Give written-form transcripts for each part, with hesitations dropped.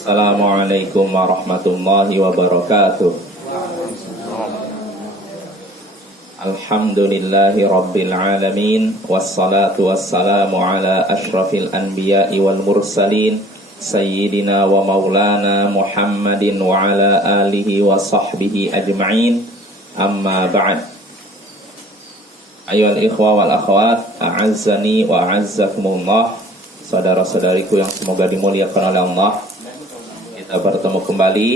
Assalamualaikum warahmatullahi wabarakatuh. Alhamdulillahi rabbil alamin. Wassalatu wassalamu ala ashrafil anbiya'i wal mursalin, Sayyidina wa maulana Muhammadin wa ala alihi wa sahbihi ajma'in. Amma ba'd. Ayyuhal ikhwa wal akhwat, a'azzani wa a'azzakumullah. Saudara-saudariku yang semoga dimuliakan oleh Allah, kita bertemu kembali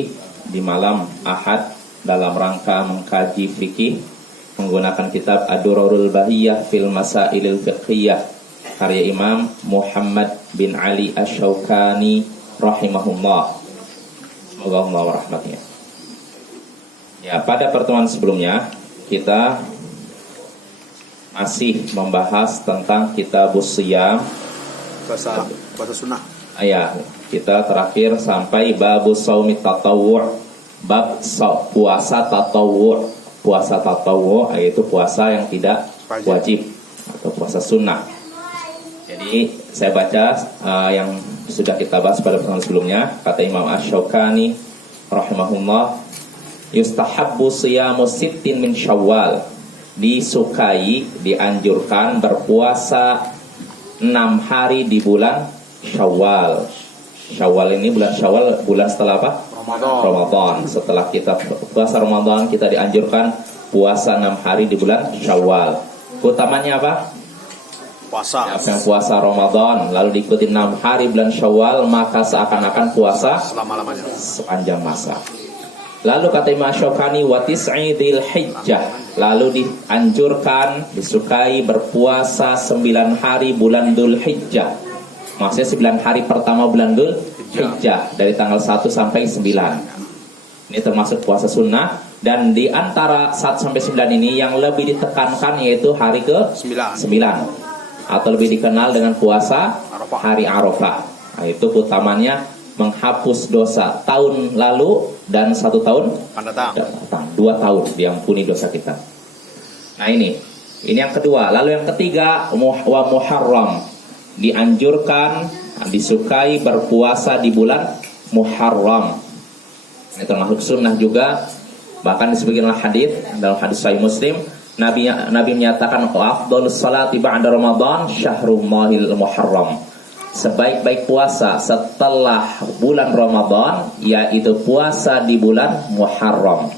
di malam Ahad dalam rangka mengkaji fikih menggunakan kitab Ad-Durarul Bahiyah fil Masailil Fiqhiyah karya Imam Muhammad bin Ali Asy-Syaukani rahimahullah. Semoga Allah merahmatinya. Ya, pada pertemuan sebelumnya kita masih membahas tentang Kitabus Shiyam, puasa sunnah. Ya, kita terakhir sampai babus shaumi tatawwu', bab puasa tatawwu'. Puasa tatawwu' yaitu puasa yang tidak wajib atau puasa sunnah. Jadi saya baca yang sudah kita bahas pada pertemuan sebelumnya. Kata Imam Asy-Syaukani rahimahullah, yustahabbu siyamu sittin min Syawal. Disukai, dianjurkan berpuasa 6 hari di bulan Syawal. Syawal ini bulan Syawal, bulan setelah apa? Ramadan. Setelah kita puasa Ramadan, kita dianjurkan puasa 6 hari di bulan Syawal. Utamanya apa? Puasa. Yang puasa Ramadan lalu diikuti 6 hari bulan Syawal, maka seakan-akan puasa selama-lamanya, sepanjang masa. Lalu kata Imam Syaukani, wa tis'i Dzulhijjah, lalu dianjurkan, disukai berpuasa 9 hari bulan Dzulhijjah. Maksudnya 9 hari pertama bulan Dzulhijjah, dari tanggal 1 sampai 9. Ini termasuk puasa sunnah. Dan di antara 1 sampai 9 ini yang lebih ditekankan yaitu hari ke-9, atau lebih dikenal dengan puasa hari Arafah. Nah, itu utamanya menghapus dosa tahun lalu dan 1 tahun datang. 2 tahun diampuni dosa kita. Nah ini yang kedua. Lalu yang ketiga, wa Muharram, dianjurkan, disukai berpuasa di bulan Muharram. Ini termasuk sunnah juga. Bahkan disebutkan hadis dalam hadis Sahih Muslim, Nabi menyatakan afdhalus salati ba'da Ramadan syahrullahil Muharram. Sebaik-baik puasa setelah bulan Ramadan yaitu puasa di bulan Muharram.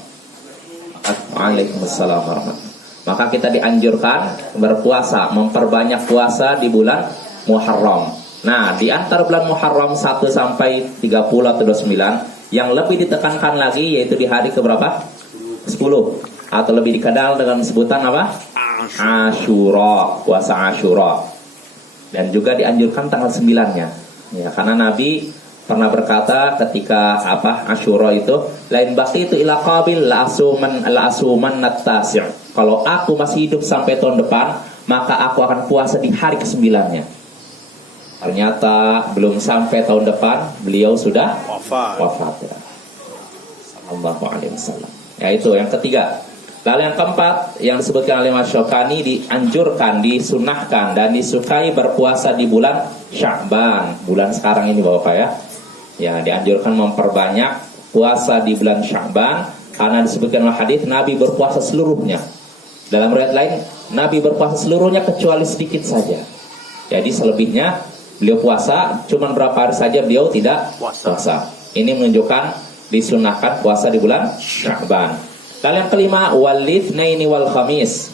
Waalaikumsalam warahmatullahi. Maka kita dianjurkan berpuasa, memperbanyak puasa di bulan Muharram. Nah, di antara bulan Muharram 1 sampai 30 atau 29, yang lebih ditekankan lagi yaitu di hari keberapa? 10, atau lebih dikenal dengan sebutan apa? Asyura, puasa Asyura. Dan juga dianjurkan tanggal 9-nya. Ya, karena Nabi pernah berkata ketika Asyura itu, lain baqi itu ila qabil la asuman natasi'. Kalau aku masih hidup sampai tahun depan, maka aku akan puasa di hari ke-9-nya. Ternyata belum sampai tahun depan beliau sudah wafat. Ya. Sallallahu alaihi wasallam. Ya, itu yang ketiga. Lalu yang keempat yang disebutkan oleh Mas Syaukani, dianjurkan, disunnahkan dan disukai berpuasa di bulan Sya'ban. Bulan sekarang ini Bapak ya. Ya, dianjurkan memperbanyak puasa di bulan Sya'ban karena disebutkan oleh hadis Nabi berpuasa seluruhnya. Dalam riwayat lain Nabi berpuasa seluruhnya kecuali sedikit saja. Jadi selebihnya beliau puasa, cuman berapa hari saja beliau tidak puasa. Ini menunjukkan disunnahkan puasa di bulan Sya'ban. Lalu yang kelima, walitsnaini wal khamis,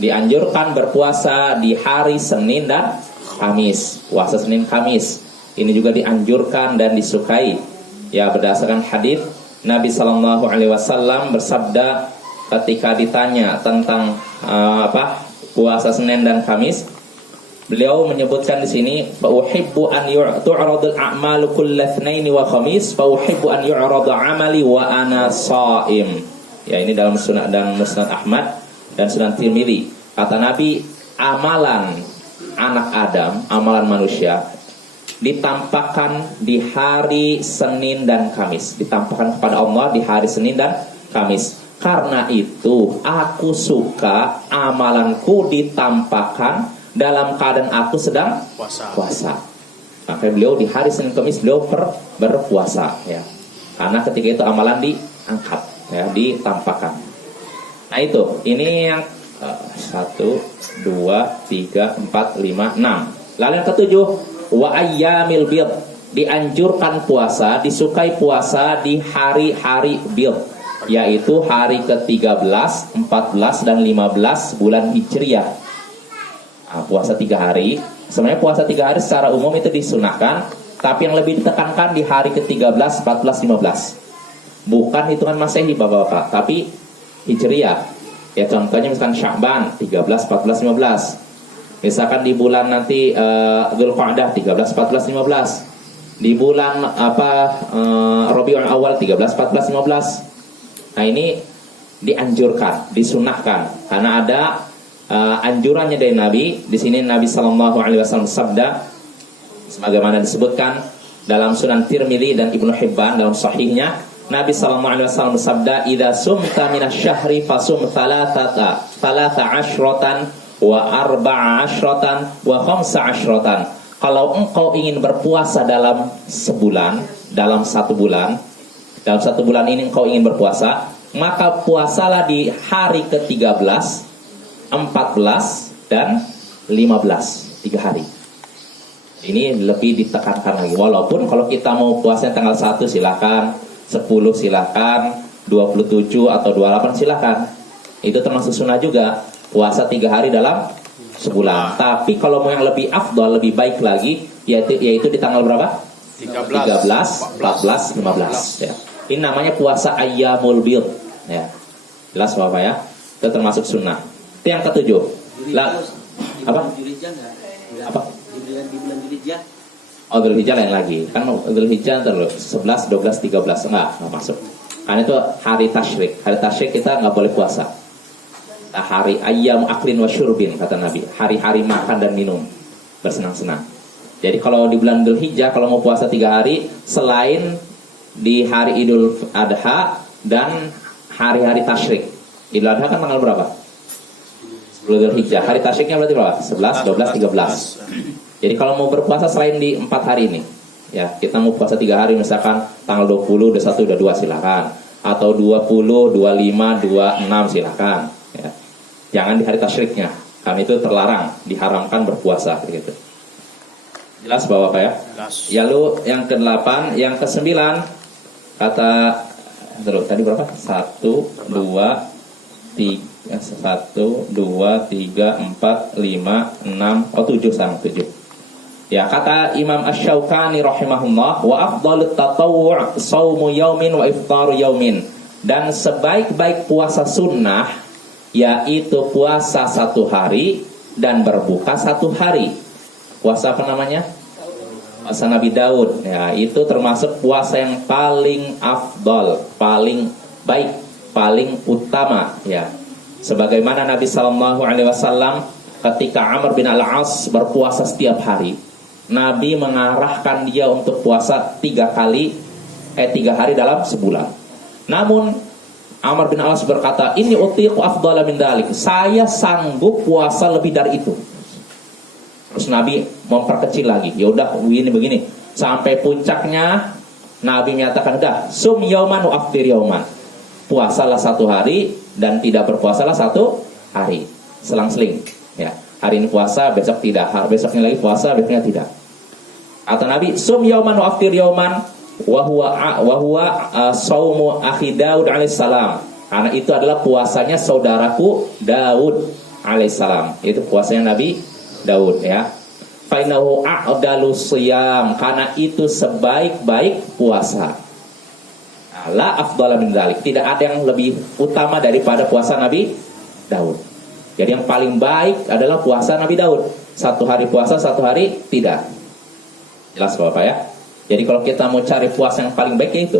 dianjurkan berpuasa di hari Senin dan Kamis. Puasa Senin Kamis ini juga dianjurkan dan disukai. Ya, berdasarkan hadis Nabi sallallahu alaihi wasallam bersabda ketika ditanya tentang puasa Senin dan Kamis, beliau menyebutkan di sini, fa uhibbu an tu'radul a'malu kullatsnaini wa khamis, fa uhibbu an yu'rada 'amali wa ana sha'im. Ya, ini dalam Musnad Ahmad dan Sunan Tirmidzi. Kata Nabi, amalan anak Adam, amalan manusia ditampakkan di hari Senin dan Kamis, ditampakkan kepada Allah di hari Senin dan Kamis. Karena itu aku suka amalanku ditampakkan dalam keadaan aku sedang puasa. Maka beliau di hari Senin Kamis beliau berpuasa ya. Karena ketika itu amalan diangkat ya, ditampakkan. Nah itu, ini yang 1, 2, 3, 4, 5, 6. Lalu yang ketujuh, wa ayyamil bid, dianjurkan puasa, disukai puasa di hari-hari bid, yaitu hari ke-13, 14 dan 15 bulan Hijriah. Nah, puasa 3 hari. Sebenarnya puasa 3 hari secara umum itu disunahkan, tapi yang lebih ditekankan di hari ke-13, 14, 15. Bukan hitungan Masehi Bapak-bapak, tapi Hijriah. Ya contohnya misalkan Sya'ban 13, 14, 15. Misalkan di bulan nanti Dzulqa'dah 13, 14, 15. Di bulan Rabiul Awal 13, 14, 15. Nah ini dianjurkan, disunahkan karena ada anjurannya dari Nabi. Di sini Nabi Sallallahu Alaihi Wasallam sabda, sebagaimana disebutkan dalam Sunan Tirmidzi dan Ibnu Hibban dalam sahihnya, Nabi Sallallahu Alaihi Wasallam bersabda, "Idza sumta minasyahri fasum thalatha asyratan wa arba'a asyratan wa khamsa asyratan." Kalau engkau ingin berpuasa dalam sebulan, dalam satu bulan ini engkau ingin berpuasa, maka puasalah di hari ke-13, 14 dan 15, 3 hari. Ini lebih ditekankan lagi. Walaupun kalau kita mau puasa tanggal 1 silakan, 10 silakan, 27 atau 28 silakan. Itu termasuk sunnah juga. Puasa 3 hari dalam sebulan. Tapi kalau mau yang lebih afdal, lebih baik lagi, yaitu di tanggal berapa? 13, 14, 15 ya. Ini namanya puasa ayyamul bid ya. Jelas Bapak ya? Itu termasuk sunnah. Itu yang ketujuh. Apa? Apa? Di bulan Dzulhijjah. Oh, Dzulhijjah lain lagi. Kan Dzulhijjah terus 11, 12, 13 enggak masuk. Karena itu hari tasyrik. Hari tasyrik kita enggak boleh puasa. Nah, hari ayyam aklin wa syurbin kata Nabi. Hari-hari makan dan minum, bersenang-senang. Jadi kalau di bulan Dzulhijjah kalau mau puasa 3 hari selain di hari Idul Adha dan hari-hari tasyrik. Idul Adha kan tanggal berapa? 10 Dzulhijjah. Hari tasyriknya berarti berapa? 11, 12, 13. Jadi kalau mau berpuasa selain di 4 hari ini, ya kita mau puasa 3 hari misalkan tanggal 20, 21, 22 silakan, atau 20, 25, 26 silakan. Ya. Jangan di hari tasyriknya, karena itu terlarang, diharamkan berpuasa gitu. Jelas Bapak ya? Jelas. Lalu yang ke-8, yang ke-9 kata tadi berapa? 1, 2, 3, 1, 2, 3, 4, 5, 6, 7 sama 7. Ya, kata Imam Asy-Syaukani rahimahullah, wa afdalut tatawwu' shaumu yaumin wa iftaru yaumin. Dan sebaik-baik puasa sunnah yaitu puasa 1 hari dan berbuka 1 hari. Puasa apa namanya? Puasa Nabi Daud. Ya, itu termasuk puasa yang paling afdal, paling baik, paling utama ya. Sebagaimana Nabi Sallallahu Alaihi Wasallam ketika Amr bin Al-As berpuasa setiap hari, Nabi mengarahkan dia untuk puasa 3 hari dalam sebulan. Namun Amr bin Al-As berkata, "Inni utiqu afdala min dalik." Saya sanggup puasa lebih dari itu. Terus Nabi memperkecil lagi. Ya udah begini. Sampai puncaknya Nabi menyatakan, "Udah, sum yauman wa aftir yauman." Puasalah 1 hari dan tidak berpuasalah 1 hari. Selang-seling ya. Hari ini puasa, besok tidak. Besoknya lagi puasa, besoknya tidak. Kata Nabi, "Sum yauman wa aftir yauman wa huwa saumu akhi Daud alaihissalam." Karena itu adalah puasanya saudaraku Daud alaihissalam. Itu puasanya Nabi Daud ya. Fa innahu a'dalu shiyam, karena itu sebaik-baik puasa. La afdala min dzalik. Tidak ada yang lebih utama daripada puasa Nabi Daud. Jadi yang paling baik adalah puasa Nabi Daud. 1 hari puasa, 1 hari tidak. Jelas Bapak ya. Jadi kalau kita mau cari puasa yang paling baik itu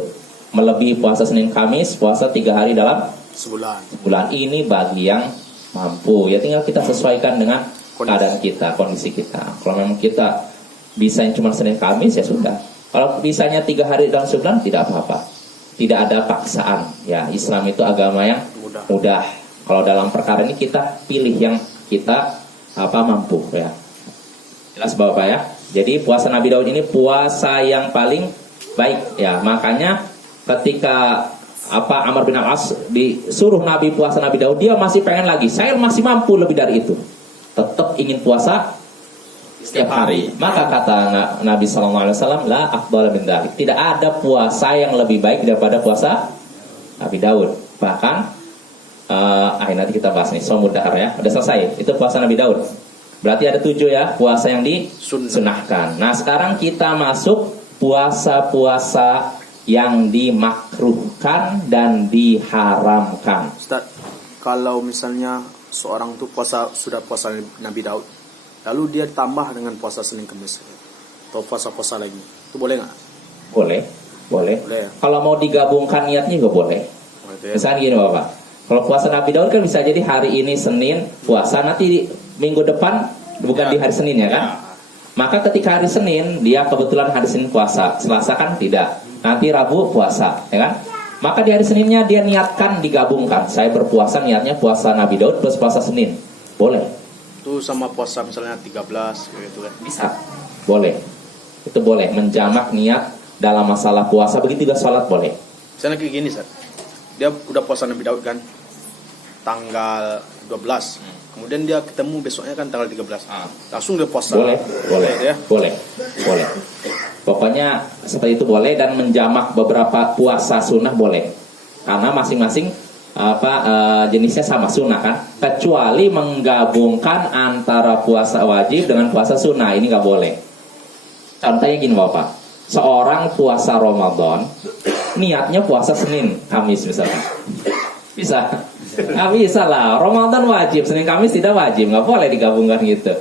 melebihi puasa Senin Kamis, puasa 3 hari dalam sebulan. Ini bagi yang mampu. Ya tinggal kita sesuaikan dengan keadaan kita, kondisi kita. Kalau memang kita bisa yang cuma Senin Kamis ya sudah. Kalau bisanya 3 hari dalam sebulan tidak apa-apa. Tidak ada paksaan. Ya, Islam itu agama yang mudah. Kalau dalam perkara ini kita pilih yang kita mampu ya. Jelas Bapak ya? Jadi puasa Nabi Daud ini puasa yang paling baik ya. Makanya ketika Amr bin Al-As disuruh Nabi puasa Nabi Daud, dia masih pengen lagi. Saya masih mampu lebih dari itu. Tetap ingin puasa setiap hari. Maka kata Nabi SAW, la afdal min dzalik. Tidak ada puasa yang lebih baik daripada puasa Nabi Daud. Bahkan nanti kita bahas nih shaumud dahar ya. Udah selesai. Itu puasa Nabi Daud. Berarti ada 7 ya puasa yang disunahkan. Nah, sekarang kita masuk puasa-puasa yang dimakruhkan dan diharamkan. Ustaz, kalau misalnya seorang tuh sudah puasa Nabi Daud, lalu dia tambah dengan puasa Senin Kamis atau puasa-puasa lagi, itu boleh nggak? Boleh. Ya? Kalau mau digabungkan niatnya juga boleh. Misalnya gini Bapak, kalau puasa Nabi Daud kan bisa jadi hari ini Senin puasa, nanti minggu depan bukan di hari Senin ya kan? Maka ketika hari Senin dia kebetulan hari Senin puasa, Selasa kan tidak, nanti Rabu puasa, ya kan? Maka di hari Seninnya dia niatkan digabungkan. Saya berpuasa niatnya puasa Nabi Daud plus puasa Senin, boleh. Itu sama puasa misalnya 13 gitu kan? Bisa, boleh. Itu boleh menjamak niat dalam masalah puasa. Begitu juga sholat boleh. Misalnya kayak gini, Ustaz. Dia udah puasa Nabi Daud kan tanggal 12. Kemudian dia ketemu besoknya kan tanggal 13. Langsung dia puasa. Boleh. Ya? Boleh. Pokoknya seperti itu boleh, dan menjamak beberapa puasa sunnah boleh. Karena masing-masing jenisnya sama sunnah kan. Kecuali menggabungkan antara puasa wajib dengan puasa sunnah, ini nggak boleh. Contohnya gini Bapak, seorang puasa Ramadan niatnya puasa Senin Kamis misalnya, bisa? Nggak bisa lah, Ramadan wajib, Senin Kamis tidak wajib, nggak boleh digabungkan gitu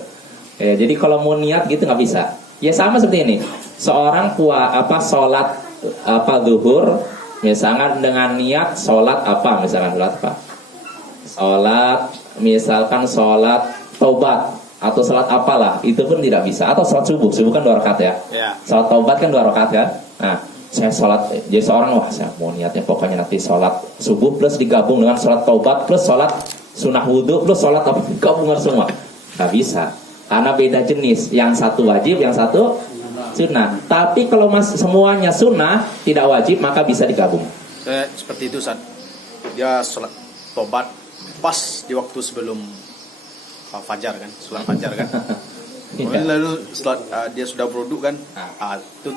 ya. Jadi kalau mau niat gitu nggak bisa. Ya sama seperti ini, seorang sholat zuhur misalkan dengan niat sholat sholat taubat atau sholat apalah, itu pun tidak bisa. Atau sholat subuh kan 2 rakaat ya. Sholat taubat kan 2 rakaat kan. Nah, saya sholat, jadi seorang saya mau niatnya pokoknya nanti sholat subuh plus digabung dengan sholat taubat plus sholat sunnah wudhu plus sholat gabungan semua, nggak bisa. Karena beda jenis, yang satu wajib, yang satu sunnah. Tapi kalau semuanya sunnah tidak wajib, maka bisa digabung. Seperti itu, Ustaz. Dia sholat taubat pas di waktu sebelum fajar kan, sholat fajar kan. Lalu setelah dia sudah berwudu kan, itu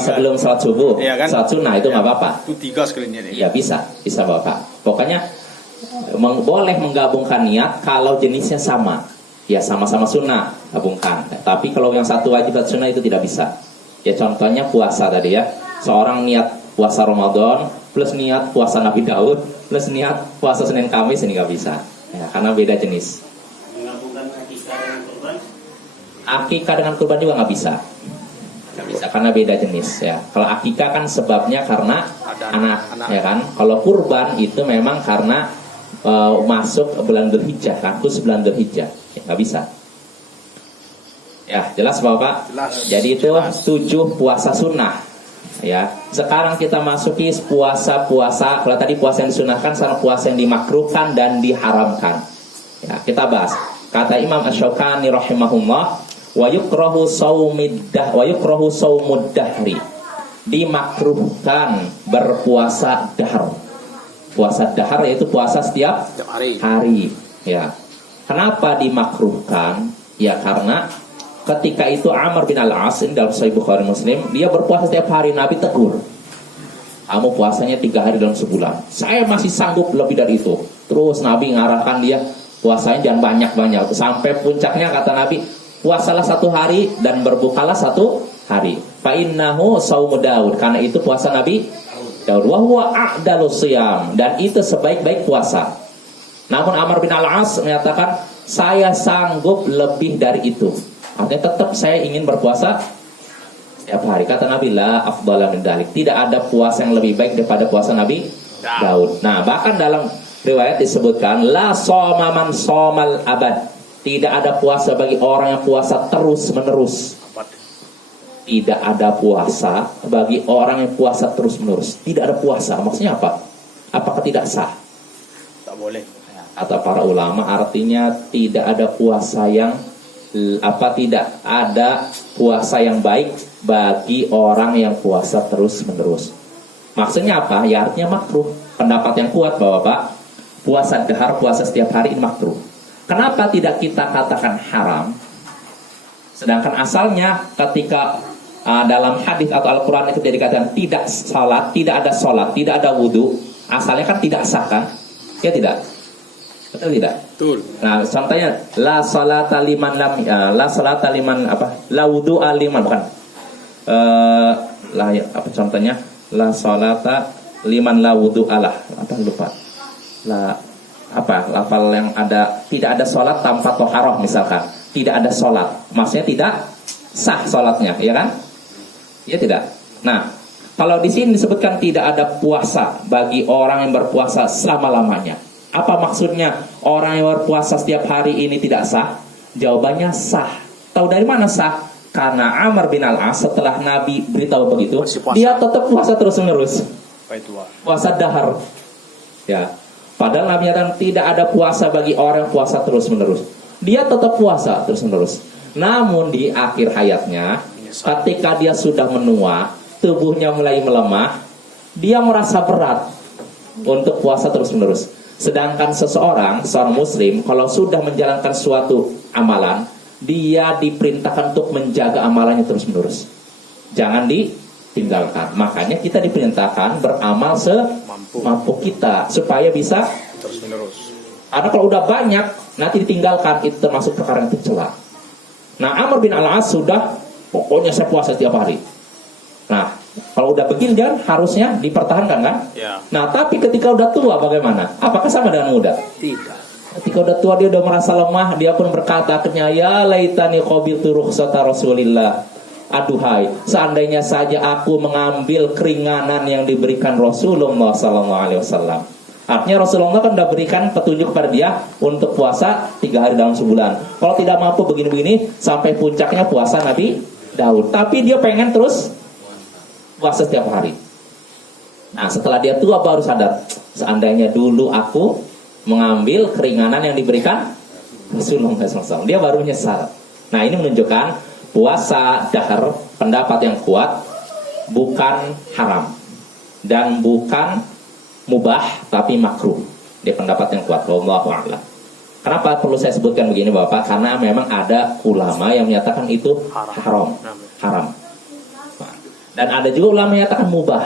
sebelum sholat subuh, iya kan? Sholat sunnah itu nggak apa-apa. Itu 3 sekalinya deh. Iya bisa Bapak. Pokoknya boleh menggabungkan niat kalau jenisnya sama. Ya sama-sama sunnah, gabungkan. Tapi kalau yang satu wajib satu sunnah itu tidak bisa. Ya contohnya puasa tadi ya, seorang niat puasa Ramadan plus niat puasa Nabi Daud plus niat puasa Senin Kamis, ini nggak bisa. Ya, karena beda jenis. Akikah dengan kurban juga nggak bisa, karena beda jenis ya. Kalau akikah kan sebabnya karena anak ya kan. Kalau kurban itu memang karena masuk bulan Dzulhijjah kan, khusus bulan Dzulhijjah, ya, nggak bisa. Ya jelas Bapak. Jadi itu 7 puasa sunnah ya. Sekarang kita masuki puasa-puasa. Kalau tadi puasa yang disunahkan, sekarang puasa yang dimakruhkan dan diharamkan. Ya kita bahas. Kata Imam Asy-Syaukani rahimahullah, wa yukrahu saumud dahri, dimakruhkan berpuasa dahar. Puasa dahar yaitu puasa setiap hari ya. Kenapa dimakruhkan? Ya karena ketika itu Amr bin Al-As, ini dalam Sahih Bukhari Muslim, dia berpuasa setiap hari. Nabi tegur, kamu puasanya 3 hari dalam sebulan, saya masih sanggup lebih dari itu. Terus Nabi ngarahkan dia puasanya jangan banyak-banyak. Sampai puncaknya kata Nabi, puasalah 1 hari dan berbukalah 1 hari. Fa innahu shaumud Daud, karena itu puasa Nabi Daud. Wa huwa a'dalus shiyam, dan itu sebaik-baik puasa. Namun Amr bin Al-As menyatakan, saya sanggup lebih dari itu. Artinya tetap saya ingin berpuasa setiap hari. Kata Nabi, la afdala min dzalik, tidak ada puasa yang lebih baik daripada puasa Nabi Daud. Nah, bahkan dalam riwayat disebutkan, la shoma man shomal abad, tidak ada puasa bagi orang yang puasa terus menerus. Tidak ada puasa bagi orang yang puasa terus menerus. Tidak ada puasa, maksudnya apa? Apakah tidak sah? Tak boleh. Kata para ulama, artinya tidak ada puasa yang tidak ada puasa yang baik bagi orang yang puasa terus menerus. Maksudnya apa? Ya artinya makruh. Pendapat yang kuat Bapak, puasa dahar, puasa setiap hari ini makruh. Kenapa tidak kita katakan haram? Sedangkan asalnya ketika dalam hadis atau Al-Quran itu dikatakan tidak salat, tidak ada salat, tidak ada wudhu, asalnya kan tidak sah kan? Ya tidak? Betul tidak? Betul. Nah, contohnya la salata liman lam la salata liman apa? La wudu'a liman bukan. Lah ya, apa contohnya? La salata liman la wudu'a lah. Apa lupa. La apa? Lafal yang ada tidak ada salat tanpa thaharah misalkan. Tidak ada salat. Maksudnya tidak sah salatnya, ya kan? Ya tidak. Nah, kalau di sini disebutkan tidak ada puasa bagi orang yang berpuasa selama-lamanya. Apa maksudnya orang yang berpuasa setiap hari ini tidak sah? Jawabannya sah. Tahu dari mana sah? Karena Amr bin Al-As setelah Nabi beritahu begitu, dia tetap puasa terus-menerus. Puasa dahar. Ya. Padahal Nabi nyatakan tidak ada puasa bagi orang yang puasa terus-menerus. Dia tetap puasa terus-menerus. Namun di akhir hayatnya, ketika dia sudah menua, tubuhnya mulai melemah, dia merasa berat untuk puasa terus-menerus. Sedangkan seorang muslim kalau sudah menjalankan suatu amalan, dia diperintahkan untuk menjaga amalannya terus-menerus. Jangan ditinggalkan. Makanya kita diperintahkan beramal semampu kita supaya bisa terus-menerus. Karena kalau udah banyak nanti ditinggalkan, itu termasuk perkara yang tercela. Nah, Amr bin Al-As sudah pokoknya saya puasa setiap hari. Nah, kalau udah begini kan harusnya dipertahankan kan? Ya. Nah, tapi ketika udah tua bagaimana? Apakah sama dengan muda? Tidak. Ketika udah tua dia udah merasa lemah, dia pun berkata akhirnya, ya laitani qabiltu rukhsata Rasulillah. Aduhai, seandainya saja aku mengambil keringanan yang diberikan Rasulullah SAW. Artinya Rasulullah kan udah berikan petunjuk kepada dia untuk puasa 3 hari dalam sebulan. Kalau tidak mampu begini-begini, sampai puncaknya puasa Nabi Daud. Tapi dia pengen terus puasa setiap hari. Nah, setelah dia tua baru sadar, seandainya dulu aku mengambil keringanan yang diberikan Rasulullah SAW. Dia baru menyesal. Nah, ini menunjukkan puasa dahar, pendapat yang kuat, bukan haram dan bukan mubah, tapi makruh. Dia pendapat yang kuat. Wallahu a'lam. Kenapa perlu saya sebutkan begini Bapak? Karena memang ada ulama yang menyatakan itu haram. Dan ada juga ulama yang menyatakan mubah.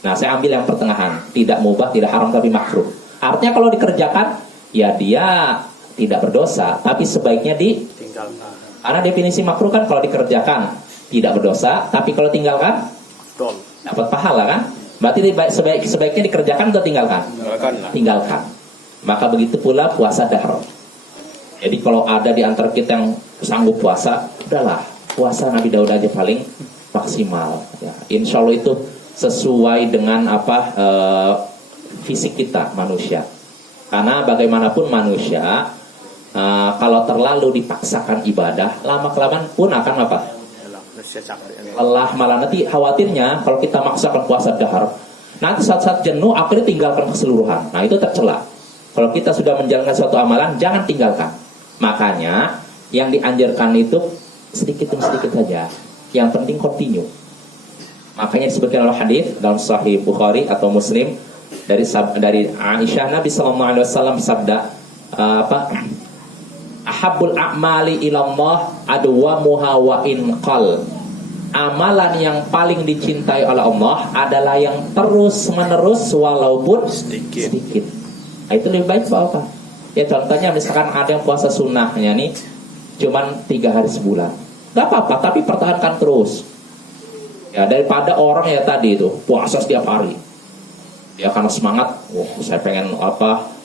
Nah, saya ambil yang pertengahan. Tidak mubah, tidak haram, tapi makruh. Artinya kalau dikerjakan, ya dia tidak berdosa, tapi sebaiknya ditinggalkan. Karena definisi makruh kan kalau dikerjakan tidak berdosa, tapi kalau tinggalkan dapat pahala kan? Berarti sebaiknya dikerjakan atau tinggalkan? Tinggalkan. Maka begitu pula puasa dahar. Jadi kalau ada di antara kita yang sanggup puasa, udahlah, puasa Nabi Daud aja paling maksimal. Ya, insya Allah itu sesuai dengan fisik kita manusia. Karena bagaimanapun manusia, kalau terlalu dipaksakan ibadah, lama-kelamaan pun akan apa? Lelah, malah nanti khawatirnya kalau kita maksakan puasa dahar, nanti saat-saat jenuh akhirnya tinggalkan keseluruhan. Nah, itu tercela. Kalau kita sudah menjalankan suatu amalan, jangan tinggalkan. Makanya yang dianjurkan itu sedikit demi sedikit saja. Yang penting continue. Makanya disebutkan oleh hadis dalam Sahih Bukhari atau Muslim dari Aisyah, Nabi SAW bersabda, ahabbul a'mali ilallah adwamuha wa in qal. Amalan yang paling dicintai oleh Allah adalah yang terus menerus walaupun sedikit. Nah, itu lebih baik Bapak. Ya contohnya misalkan ada yang puasa sunnahnya nih cuman 3 hari sebulan, gak apa-apa, tapi pertahankan terus. Ya daripada orang ya tadi itu puasa setiap hari. Ya karena semangat, saya pengen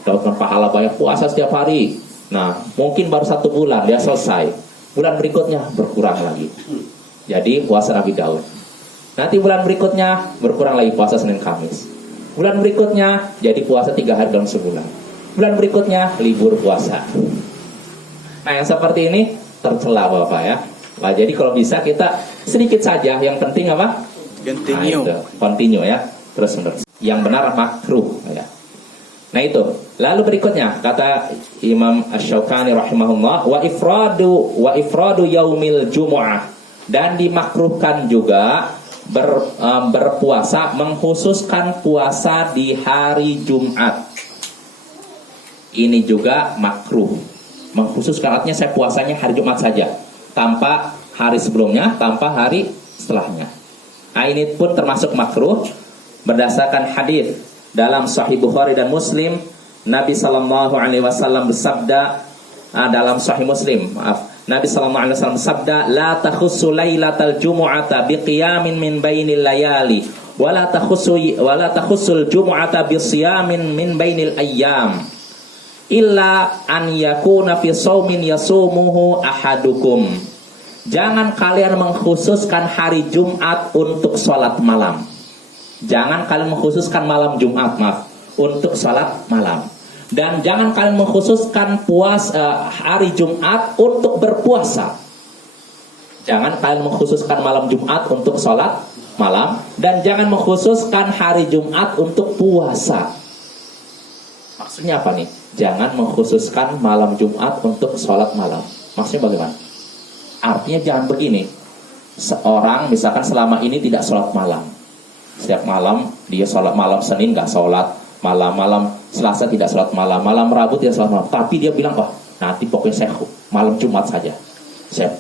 dapatkan pahala banyak, puasa setiap hari. Nah mungkin baru 1 bulan dia selesai, bulan berikutnya berkurang lagi. Jadi puasa Nabi Daud. Nanti bulan berikutnya berkurang lagi, puasa Senin Kamis. Bulan berikutnya jadi puasa 3 hari dalam sebulan. Bulan berikutnya libur puasa. Nah yang seperti ini tercela Bapak ya. Nah, jadi kalau bisa kita sedikit saja, yang penting apa? Continue. Nah, continue ya, terus menerus. Yang benar makruh ya. Nah itu. Lalu berikutnya kata Imam Asy-Syaukani rahimahullah, wa ifradu yaumil jumu'ah, dan dimakruhkan juga berpuasa, mengkhususkan puasa di hari Jumat. Ini juga makruh. Mengkhususkan artinya saya puasanya hari Jumat saja, tanpa hari sebelumnya, tanpa hari setelahnya. Nah, ini pun termasuk makruh berdasarkan hadis dalam Sahih Bukhari dan Muslim. Nabi sallallahu alaihi wasallam bersabda dalam Sahih Muslim, Nabi sallallahu alaihi wasallam bersabda, la takhussu lailatal jumu'ata biqiyamin min bainil layali wa la takhussul jumu'ata bisiyamin min bainil ayyam illa an yakuna fi shaumin yasumuhu ahadukum. Jangan kalian mengkhususkan hari Jumat untuk sholat malam. Jangan kalian mengkhususkan malam Jumat, untuk sholat malam. Dan jangan kalian mengkhususkan hari Jumat untuk berpuasa. Jangan kalian mengkhususkan malam Jumat untuk sholat malam. Dan jangan mengkhususkan hari Jumat untuk puasa. Maksudnya apa nih? Jangan mengkhususkan malam Jumat untuk sholat malam. Maksudnya bagaimana? Artinya jangan begini. Seorang misalkan selama ini tidak sholat malam. Setiap malam dia sholat malam Senin gak sholat, malam Selasa tidak sholat malam, malam Rabu tidak sholat malam. Tapi dia bilang, oh nanti pokoknya saya malam Jumat saja, saya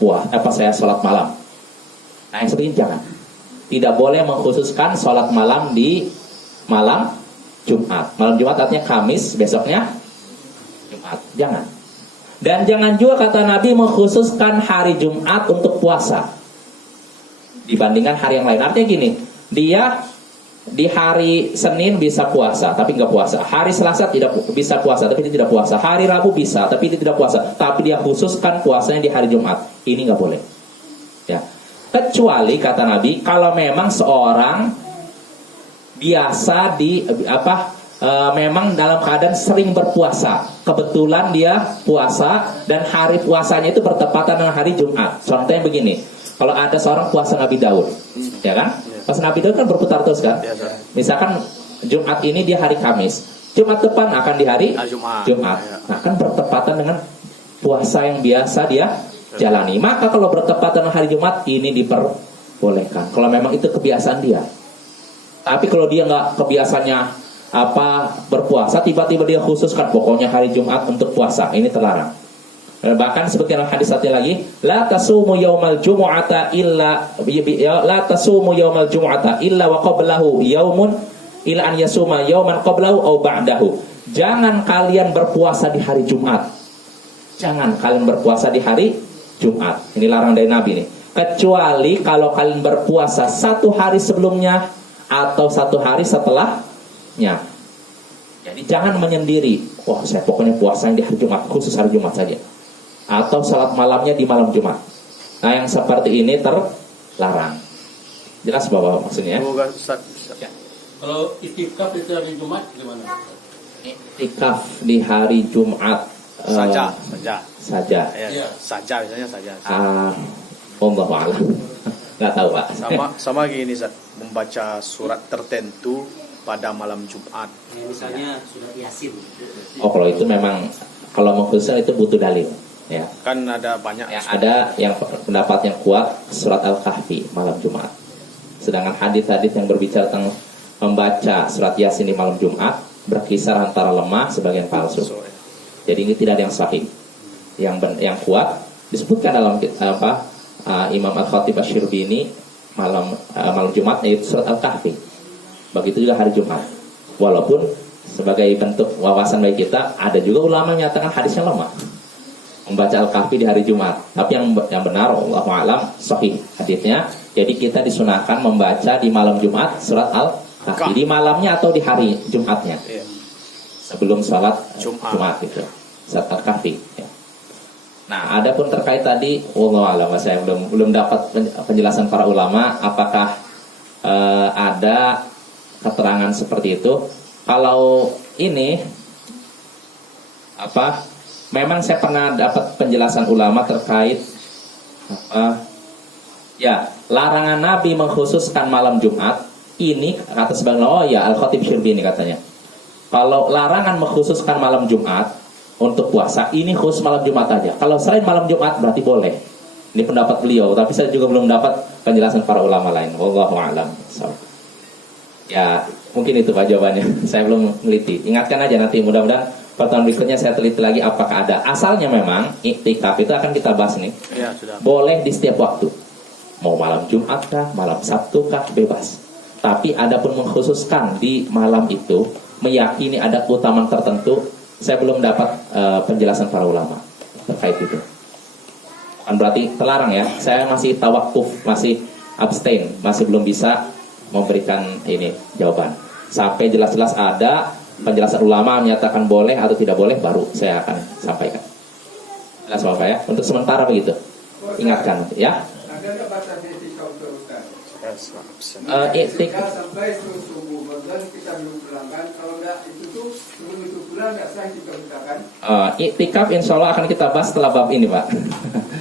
sholat malam. Nah yang seperti ini jangan. Tidak boleh mengkhususkan sholat malam di malam Jumat. Malam Jumat artinya Kamis, besoknya Jumat. Jangan. Dan jangan juga kata Nabi mengkhususkan hari Jumat untuk puasa dibandingkan hari yang lain. Artinya gini, dia di hari Senin bisa puasa tapi nggak puasa, hari Selasa tidak bisa puasa tapi dia tidak puasa, hari Rabu bisa tapi dia tidak puasa, tapi dia khususkan puasanya di hari Jumat. Ini nggak boleh ya, kecuali kata Nabi kalau memang seorang biasa memang dalam keadaan sering berpuasa, kebetulan dia puasa dan hari puasanya itu bertepatan dengan hari Jumat. Contohnya begini, kalau ada seorang puasa Nabi Daud, ya kan? Pas Nabi Daud kan berputar terus kan? Misalkan Jumat ini dia hari Kamis, Jumat depan akan di hari Jumat. Nah kan bertepatan dengan puasa yang biasa dia jalani. Maka kalau bertepatan dengan hari Jumat ini diperbolehkan. Kalau memang itu kebiasaan dia. Tapi kalau dia nggak kebiasaannya berpuasa, tiba-tiba dia khususkan pokoknya hari Jumat untuk puasa, ini terlarang. Bahkan seperti dalam hadis satu lagi, la tasumu yaumal jumu'ata illa wa qablahu yaumun illa an yasuma yauman qablahu aw ba'dahu. Jangan kalian berpuasa di hari Jumat. Jangan kalian berpuasa di hari Jumat. Ini larang dari Nabi nih. Kecuali kalau kalian berpuasa satu hari sebelumnya atau satu hari setelahnya. Jadi jangan menyendiri. Wah, saya pokoknya puasanya di hari Jumat, khusus hari Jumat saja. Atau salat malamnya di malam Jumat. Nah yang seperti ini terlarang. Jelas Bapak maksudnya? Ya. Kalau itikaf itu hari Jumat gimana? Itikaf di hari Jumat saja. Ya. Saja misalnya saja. Allah a'lam. Nggak tahu Pak. Sama gini Zat, membaca surat tertentu pada malam Jumat. Misalnya surat Yasin. Oh kalau itu memang kalau mengkhususkan itu butuh dalil. Ya. Kan ada banyak yang ada yang pendapat yang kuat surat Al-Kahfi malam Jumat. Sedangkan hadis-hadis yang berbicara tentang membaca surat Yasin di malam Jumat berkisar antara lemah sebagian palsu. Jadi ini tidak ada yang sahih. Yang kuat disebutkan dalam Imam Al-Khatib Asy-Syirbini malam Jumat yaitu surat Al-Kahfi. Begitu juga hari Jumat. Walaupun sebagai bentuk wawasan bagi kita, ada juga ulama yang menyatakan hadisnya lemah. Membaca Al-Kahfi di hari Jumat. Tapi yang benar Allahu a'lam sahih hadisnya. Jadi kita disunahkan membaca di malam Jumat surat Al-Kahfi di malamnya atau di hari Jumatnya. Sebelum salat Jumat itu. Surat Al-Kahfi ya. Nah, adapun terkait tadi Allahu a'lam, saya belum dapat penjelasan para ulama apakah ada keterangan seperti itu. Kalau ini memang saya pernah dapat penjelasan ulama terkait larangan Nabi mengkhususkan malam Jumat ini kata sebagian Al-Khatib Syirbini katanya. Kalau larangan mengkhususkan malam Jumat untuk puasa, ini khusus malam Jumat aja. Kalau selain malam Jumat berarti boleh. Ini pendapat beliau, tapi saya juga belum dapat penjelasan para ulama lain. Wallahu a'lam. So, ya, mungkin itu Pak jawabannya. Saya belum meliti. Ingatkan aja nanti, mudah-mudahan pertemuan berikutnya saya teliti lagi apakah ada. Asalnya memang iktikaf itu akan kita bahas nih. Ya, sudah. Boleh di setiap waktu. Mau malam Jumat kah, malam Sabtu kah, bebas. Tapi ada pun mengkhususkan di malam itu, meyakini ada keutamaan tertentu, saya belum dapat penjelasan para ulama terkait itu. Bukan berarti terlarang ya. Saya masih tawakuf, masih abstain, masih belum bisa memberikan ini jawaban. Sampai jelas-jelas ada penjelasan ulama menyatakan boleh atau tidak boleh, baru saya akan sampaikan. Jelas Bapak ya. Untuk sementara begitu. Ingatkan ya. Ada nggak batas itikaf untuk Ustaz? Iktikaf Sampai subuh Ramadan kita belum pulangkan. Kalau nggak itu tuh sebelum itu pulang nggak sah kita kan? iktikaf insya Allah akan kita bahas setelah bab ini Pak.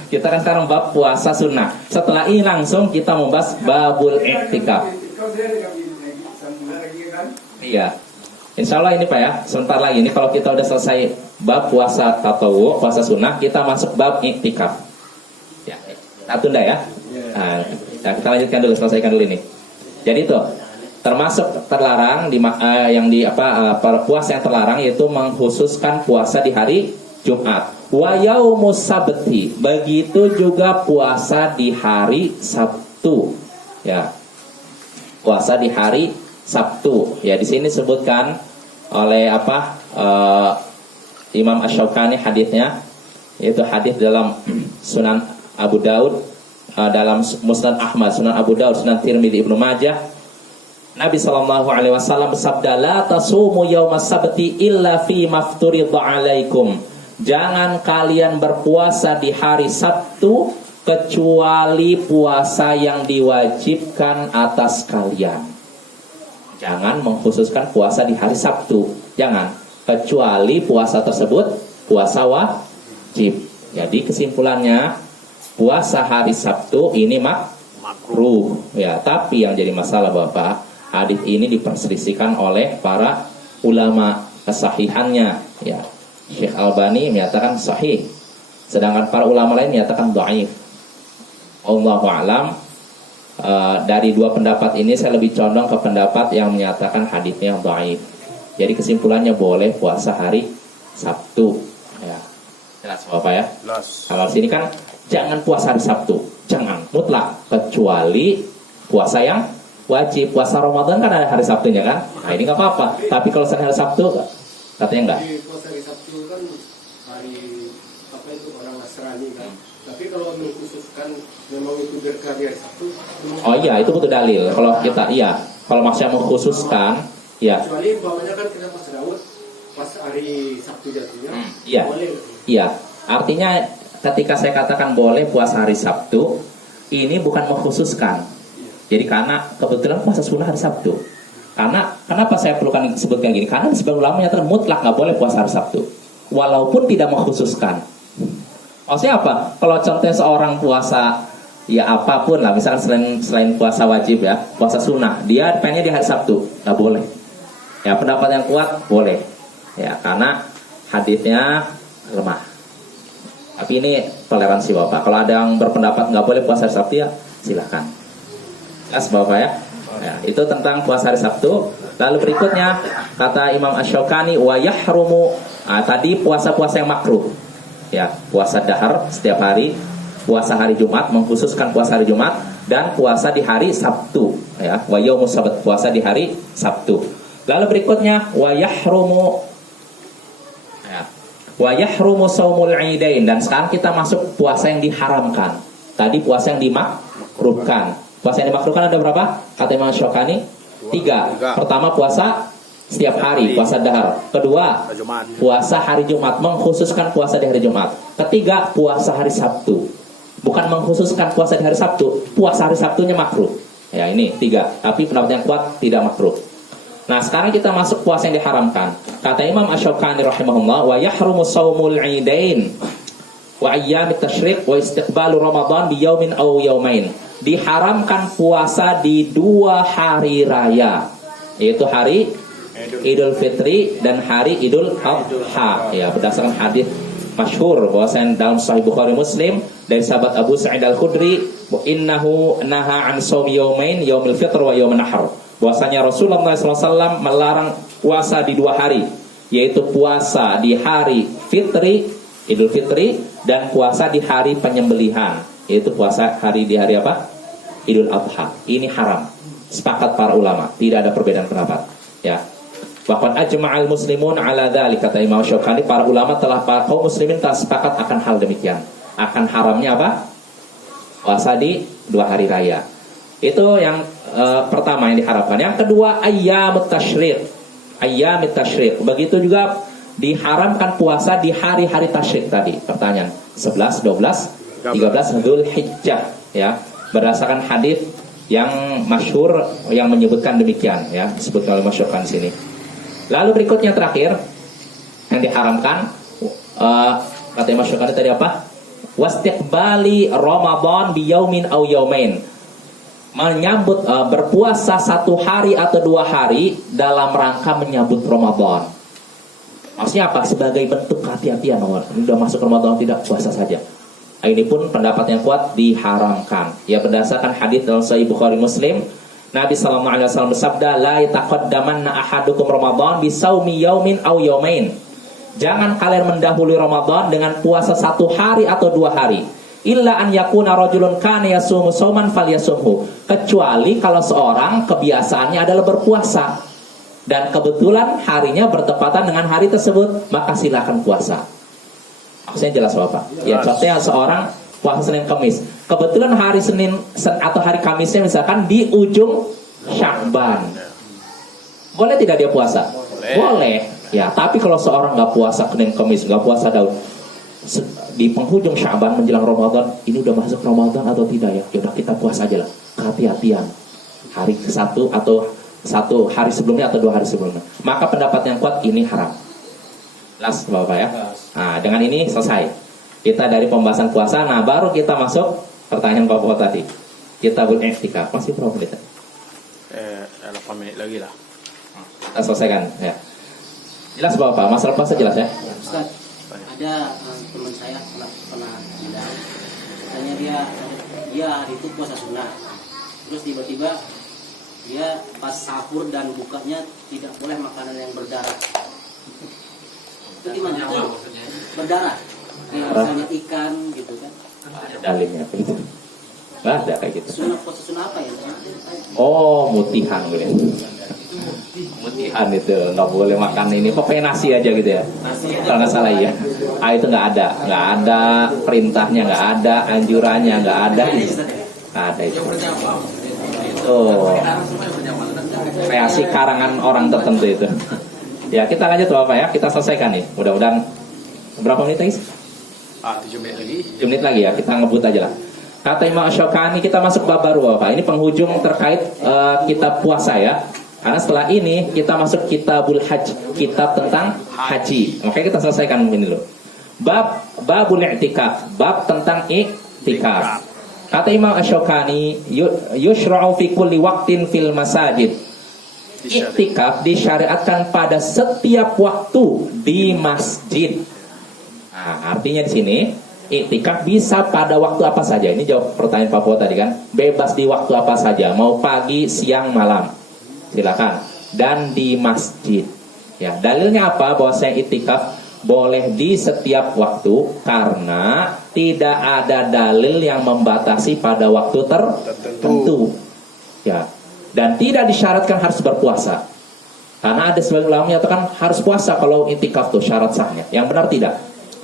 Kita kan sekarang bab puasa sunnah. Setelah ini langsung kita membahas babul iktikaf. Iktikaf dia dengan lagi sambung lagi kan? Iya. Insya Allah ini Pak ya. Sebentar lagi ini kalau kita udah selesai bab puasa tatawu, puasa sunnah, kita masuk bab iktikaf. Ya. Kita tunda ya. Nah, kita lanjutkan dulu, selesaikan dulu ini. Jadi itu termasuk terlarang puasa yang terlarang yaitu mengkhususkan puasa di hari Jumat. Wa yaumus sabti, begitu juga puasa di hari Sabtu. Ya. Puasa di hari Sabtu. Ya, di sini disebutkan oleh Imam Asy-Syaukani hadisnya, yaitu hadis dalam Sunan Abu Daud, dalam Musnad Ahmad, Sunan Abu Daud, Sunan Tirmidzi, Ibnu Majah. Nabi SAW bersabda, la tasumu yaumas sabti illa fi mafturidha alaikum. Jangan kalian berpuasa di hari Sabtu kecuali puasa yang diwajibkan atas kalian. Jangan mengkhususkan puasa di hari Sabtu. Jangan, kecuali puasa tersebut puasa wajib. Jadi kesimpulannya, puasa hari Sabtu ini makruh. Ya, tapi yang jadi masalah Bapak, hadis ini diperselisihkan oleh para ulama kesahihannya. Ya, Syekh Albani menyatakan sahih, sedangkan para ulama lain menyatakan dhaif. Allahu a'lam. Dari dua pendapat ini saya lebih condong ke pendapat yang menyatakan hadisnya dhaif. Jadi kesimpulannya boleh puasa hari Sabtu. Ya. Jelas Bapak ya? Jelas. Kalau sini kan jangan puasa hari Sabtu, jangan mutlak, kecuali puasa yang wajib. Puasa Ramadan kan ada hari Sabtunya kan? Nah ini nggak apa-apa. Tapi kalau selain hari Sabtu, katanya enggak. Di puasa hari Sabtu kan hari apa itu orang Nasrani kan. Tapi kalau mengkhususkan memang itu berkah di hari Sabtu. Oh iya, itu butuh dalil. Kalau kita kalau maksudnya mengkhususkan, ya. Kecuali umpamanya kan kita pas Daud pas hari Sabtu jatuhnya. Iya. Boleh. Iya. Artinya ketika saya katakan boleh puasa hari Sabtu, ini bukan mengkhususkan. Jadi karena kebetulan puasa sunnah hari Sabtu. Karena kenapa saya perlukan sebutkan gini? Karena sebagian ulama menyatakan mutlak nggak boleh puasa hari Sabtu, walaupun tidak mengkhususkan. Maksudnya apa? Kalau contohnya seorang puasa ya apapun lah, misalkan selain puasa wajib ya, puasa sunnah, dia pengennya di hari Sabtu, nggak boleh. Ya pendapat yang kuat boleh. Ya karena hadisnya lemah. Tapi ini toleransi Bapak. Kalau ada yang berpendapat nggak boleh puasa hari Sabtu ya silahkan. Jelas Bapak ya. Ya, itu tentang puasa hari Sabtu. Lalu berikutnya kata Imam Asy-Syaukani wa yahrumu. Tadi puasa-puasa yang makruh. Ya, puasa dahar setiap hari, puasa hari Jumat, mengkhususkan puasa hari Jumat, dan puasa di hari Sabtu. Ya, wa yaumus sabt, puasa di hari Sabtu. Lalu berikutnya wa yahrumu. Ya, wa yahrumu shaumul idain. Dan sekarang kita masuk puasa yang diharamkan. Tadi puasa yang dimakruhkan. Puasa yang dimakruhkan ada berapa? Kata Imam Asy-Syaukani 3. Pertama puasa setiap hari, puasa dahar. Kedua, puasa hari Jumat, mengkhususkan puasa di hari Jumat. Ketiga, puasa hari Sabtu. Bukan mengkhususkan puasa di hari Sabtu, puasa hari Sabtunya makruh. Ya ini 3. Tapi pendapat yang kuat tidak makruh. Nah sekarang kita masuk puasa yang diharamkan. Kata Imam Asy-Syaukani rahimahullah, wa yahrumu shaumul idain wa ayyamit tasyrik wa istiqbalu Ramadan bi yaumin aw yaumain. Diharamkan puasa di 2 hari raya, yaitu hari Idul Fitri dan hari Idul Adha. Ya, berdasarkan hadis masyhur bahwasanya dalam Sahih Bukhari Muslim dari sahabat Abu Sa'id Al-Khudri, innahu naha an shaumi yaumain, yaumil fitr wa yaumun nahr. Bahwasanya Rasulullah SAW melarang puasa di 2 hari, yaitu puasa di hari Fitri, Idul Fitri, dan puasa di hari penyembelihan, yaitu puasa di hari apa? Idul Adha. Ini haram. Sepakat para ulama, tidak ada perbedaan pendapat. Ya. Bahkan ajma'al muslimun ala dzalik, kata Imam Syaukani, para ulama para kaum muslimin telah sepakat akan hal demikian. Akan haramnya apa? Puasa di 2 hari raya. Itu yang pertama yang diharapkan. Yang kedua, ayyamut tasyrik. Ayyamut tasyrik. Begitu juga diharamkan puasa di hari-hari tasyrik tadi. Pertanyaan 11, 12, 13 Dzulhijjah, ya. Berdasarkan hadis yang masyhur yang menyebutkan demikian, ya, disebutkan oleh Syaukani sini. Lalu berikutnya terakhir yang diharamkan, kata Imam Syaukani tadi apa? Wastiqbali Ramadan biyaumin aw yaumain. Menyambut berpuasa 1 hari atau 2 hari dalam rangka menyambut Ramadan. Maksudnya apa? Sebagai bentuk kehati-hatian, ini udah masuk Ramadan, tidak puasa saja. Ini pun pendapat yang kuat, diharamkan. Ya, berdasarkan hadis dalam Sahih Bukhari Muslim, Nabi SAW bersabda, la yataqaddamanna ahadukum Ramadan bisaumi yaumin aw yaumain. Jangan kalian mendahului Ramadan dengan puasa 1 hari atau 2 hari. Illa an yakuna rajulun kana yasumu sauman falyasumhu. Kecuali kalau seorang kebiasaannya adalah berpuasa dan kebetulan harinya bertepatan dengan hari tersebut, maka silakan puasa. Maksudnya jelas Bapak? Ya, contohnya seorang puasa Senin Kamis. Kebetulan hari Senin atau hari Kamisnya misalkan di ujung Sya'ban. Boleh tidak dia puasa? Boleh. Ya, tapi kalau seorang nggak puasa Senin Kamis, nggak puasa Daud, di penghujung Sya'ban menjelang Ramadan, ini udah masuk Ramadan atau tidak ya? Ya udah kita puasa aja lah. Kehati-hatian. Hari ke-1 atau 1 hari sebelumnya atau 2 hari sebelumnya. Maka pendapat yang kuat ini haram. Jelas Bapak ya? Nah, dengan ini selesai. Kita dari pembahasan puasa, nah baru kita masuk pertanyaan Bapak tadi. Kita beriktikaf, masih berapa menit? 8 menit lagi lah. Kita selesaikan ya. Jelas Bapak, masalah puasa jelas ya? Ustaz, ada teman saya pernah bilang, katanya dia hari itu puasa sunnah, terus tiba-tiba dia pas sahur dan bukanya tidak boleh makanan yang berdarah. Itu gimana? Itu berdarah, kayak misalnya ikan gitu kan? Ada dalilnya begitu. Nggak ada kayak gitu. Puasa sunnah apa ya? Oh, mutihan gitu. Mutihan itu nggak boleh makan ini, pokoknya nasi aja gitu ya. Kalau nggak salah ya. Ah, itu nggak ada perintahnya, nggak ada anjurannya, nggak ada. Nggak ada itu. Itu kreasi karangan orang tertentu itu. Ya, kita lanjut Bapak ya, kita selesaikan nih. Mudah-mudahan berapa menit lagi? 7 menit lagi. 7 menit lagi ya, kita ngebut aja lah. Kata Imam Syaukani, kita masuk bab baru Bapak. Ini penghujung terkait kitab puasa ya. Karena setelah ini kita masuk kitabul hajj, kitab tentang haji. Makanya kita selesaikan ini loh. Babul i'tikaf, bab tentang i'tikaf. Kata Imam Syaukani, yushra'u fi kulli waqtin fil masajid. I'tikaf disyariatkan pada setiap waktu di masjid. Nah, artinya di sini i'tikaf bisa pada waktu apa saja. Ini jawab pertanyaan Pak Po tadi kan. Bebas di waktu apa saja, mau pagi, siang, malam. Silakan. Dan di masjid. Ya, dalilnya apa? Bahwa saya i'tikaf boleh di setiap waktu karena tidak ada dalil yang membatasi pada waktu tertentu. Ya. Dan tidak disyaratkan harus berpuasa. Karena ada sebagian ulama menyatakan harus puasa kalau i'tikaf tuh syarat sahnya. Yang benar tidak.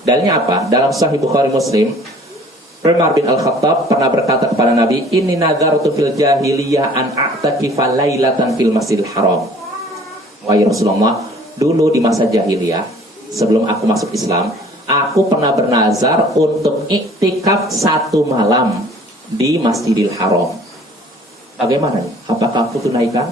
Dalilnya apa? Dalam Sahih Bukhari Muslim, Umar bin Al-Khattab pernah berkata kepada Nabi, "Inni nadartu fil jahiliyah an a'takifa lailatan fil Masjidil Haram." Wahai Rasulullah, dulu di masa jahiliyah, sebelum aku masuk Islam, aku pernah bernazar untuk iktikaf 1 malam di Masjidil Haram. Bagaimana nih? Apakah aku tunaikan?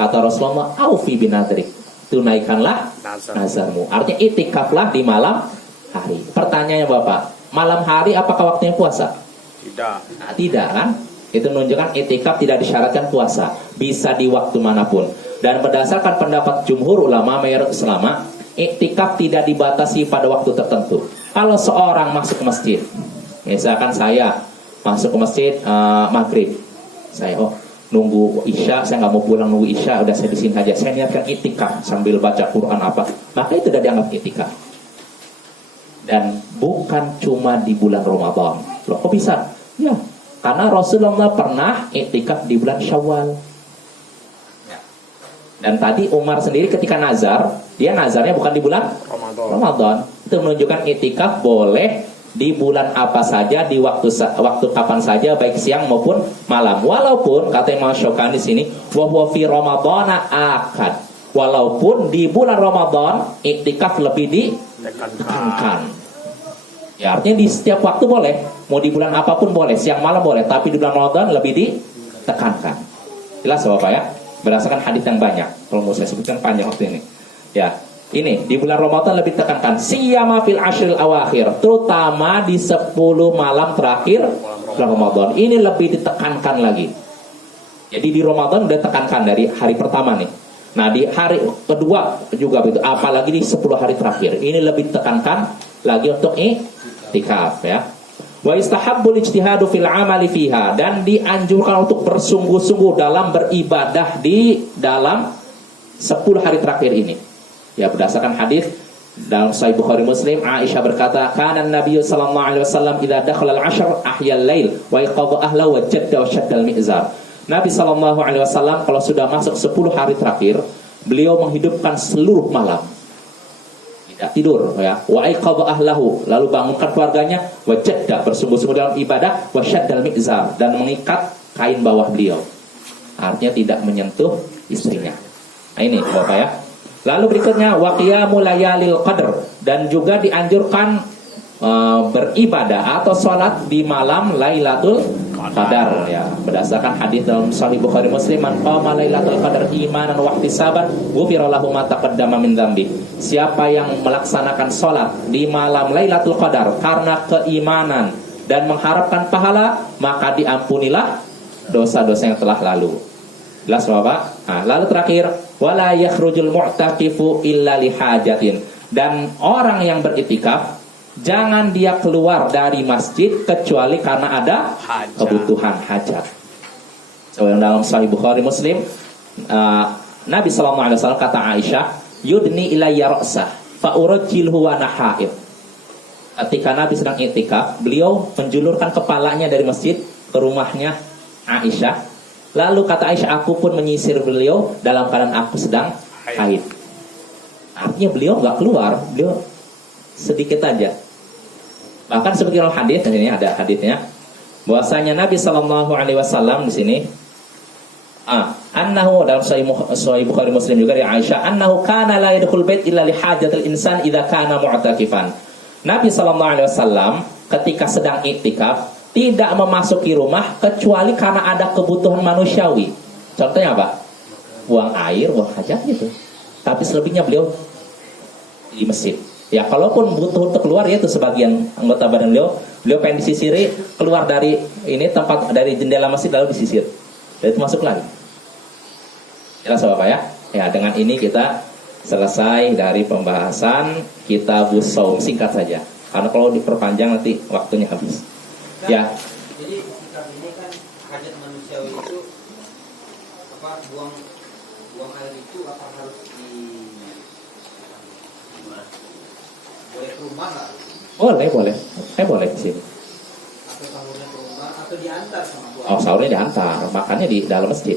Kata Rasulullah, "Aufi binadrik." Tunaikanlah nazarmu. Artinya iktikaflah di malam hari. Pertanyaannya Bapak, malam hari apakah waktunya puasa? Tidak. Nah, tidak kan? Itu menunjukkan i'tikaf tidak disyaratkan puasa. Bisa di waktu manapun. Dan berdasarkan pendapat jumhur ulama mayoritas ulama, iktikaf tidak dibatasi pada waktu tertentu. Kalau seorang masuk ke masjid, misalkan saya masuk ke masjid maghrib, saya nunggu isya, saya nggak mau pulang nunggu isya, udah saya di sini aja, saya niatkan iktikaf sambil baca Quran apa, maka itu sudah dianggap iktikaf. Dan bukan cuma di bulan Ramadan. Loh, kok bisa? Ya, karena Rasulullah pernah iktikaf di bulan Syawal. Dan tadi Umar sendiri ketika nazar, dia nazarnya bukan di bulan Ramadan. Itu menunjukkan iktikaf boleh di bulan apa saja, di waktu kapan saja, baik siang maupun malam. Walaupun kata Imam Syaukani di sini, wa huwa fi ramadhana akad. Walaupun di bulan Ramadan iktikaf lebih ditekankan. Ya, artinya di setiap waktu boleh, mau di bulan apapun boleh, siang malam boleh, tapi di bulan Ramadan lebih ditekankan. Jelas Bapak ya? Berdasarkan hadis yang banyak. Kalau mau saya sebutkan panjang waktu ini. Ya, ini di bulan Ramadan lebih ditekankan. Siyama fil ashril awakhir, terutama di 10 malam terakhir bulan Ramadan. Ini lebih ditekankan lagi. Jadi di Ramadan udah tekankan dari hari pertama nih. Nah, di hari kedua juga begitu, apalagi di 10 hari terakhir. Ini lebih ditekankan lagi untuk iktikaf ya. Wa istahabbul ijtihadu fil amali fiha, dan dianjurkan untuk bersungguh-sungguh dalam beribadah di dalam 10 hari terakhir ini. Ya, berdasarkan hadis dalam Sahih Bukhari Muslim, Aisyah berkata, "Kana Nabi sallallahu alaihi wasallam idza dakhala al-'ashr ahya al-lail wa yaqadha ahlahu wa jadda wa shadda al-mi'zar." Nabi sallallahu alaihi wasallam kalau sudah masuk 10 hari terakhir, beliau menghidupkan seluruh malam. Tidur ya, wa aiqadha ahlahu, lalu bangunkan keluarganya, wa jadda, bersungguh-sungguh dalam ibadah, wa syaddal mi'zar, dan mengikat kain bawah beliau. Artinya tidak menyentuh istrinya. Nah, ini Bapak ya. Lalu berikutnya wa qiyamul layalil qadr, dan juga dianjurkan beribadah atau sholat di malam Lailatul Qadar ya. Berdasarkan hadis dalam Sahih Bukhari Muslim, man qama Lailatul Qadar imanan wa ihtisaban ghufira lahu ma taqaddama min dzambi. Siapa yang melaksanakan sholat di malam Lailatul Qadar karena keimanan dan mengharapkan pahala, maka diampunilah dosa-dosa yang telah lalu. Jelas Bapak? Nah, lalu terakhir, wala yakhrujul mu'taqifu illa lihajatin, dan orang yang beriktikaf jangan dia keluar dari masjid kecuali karena ada kebutuhan hajat. So, yang dalam Sahih Bukhari Muslim, Nabi SAW kata Aisyah, yudni ilayya ra'sah fa urajjilhu wa nahaid. Ketika Nabi sedang iktikaf, beliau menjulurkan kepalanya dari masjid ke rumahnya Aisyah. Lalu kata Aisyah, aku pun menyisir beliau dalam keadaan aku sedang haid. Artinya beliau nggak keluar, beliau sedikit aja. Bahkan seperti dalam hadis, ini ada hadisnya, bahwasanya Nabi SAW di sini, annahu dalam Sahih Bukhari Muslim juga dari Aisyah, annahu kana la yadkhul bait illa li hajatil insan idza kana mu'takifan. Nabi SAW ketika sedang iktikaf tidak memasuki rumah kecuali karena ada kebutuhan manusiawi. Contohnya apa? Buang air, buang hajat gitu. Tapi selebihnya beliau di masjid. Ya, kalaupun butuh untuk keluar, ya itu sebagian anggota badan beliau pengen disisiri, keluar dari ini tempat, dari jendela masjid lalu disisir. Dan itu masuk lagi. Jelas Bapak ya? Ya, dengan ini kita selesai dari pembahasan Kitabus Shaum, singkat saja. Karena kalau diperpanjang nanti waktunya habis. Ya. Jadi sikap ini kan hajat manusiawi itu apa, buang air itu apa harus di boleh ke rumah nggak? Boleh di sini. Atau sahurnya ke rumah atau diantar sama keluarga? Oh, sahurnya diantar, makannya di dalam masjid.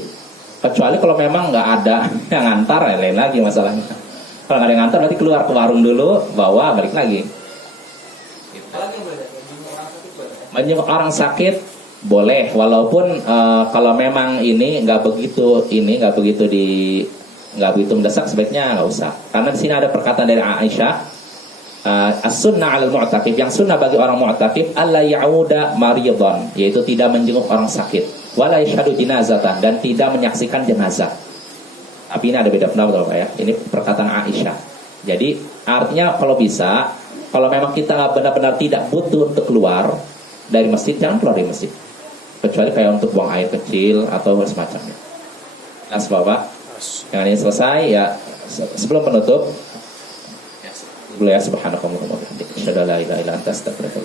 Kecuali kalau memang nggak ada yang ngantar, ya lain lagi masalahnya. Kalau nggak ada yang ngantar, berarti keluar ke warung dulu, bawa balik lagi. Apalagi yang boleh? Menjenguk orang sakit boleh, walaupun kalau memang ini nggak begitu mendesak, sebaiknya nggak usah. Karena di sini ada perkataan dari Aisyah, as-sunnah 'alal mu'takif, yang sunnah bagi orang mu'takif alla ya'uda maridhan, yaitu tidak menjenguk orang sakit, wala yashhadu jinazatan, dan tidak menyaksikan jenazah. Tapi ini ada beda pendapat Bapak ya. Ini perkataan Aisyah. Jadi artinya kalau bisa, kalau memang kita benar-benar tidak butuh untuk keluar dari masjid, jangan keluar dari masjid. Kecuali kayak untuk buang air kecil atau semacamnya. Nah, Bapak. Yang ini selesai ya. Sebelum penutup, dulu ya subhanakallahumma wa bihamdika asyhadu an la ilaha illa anta astaghfiruka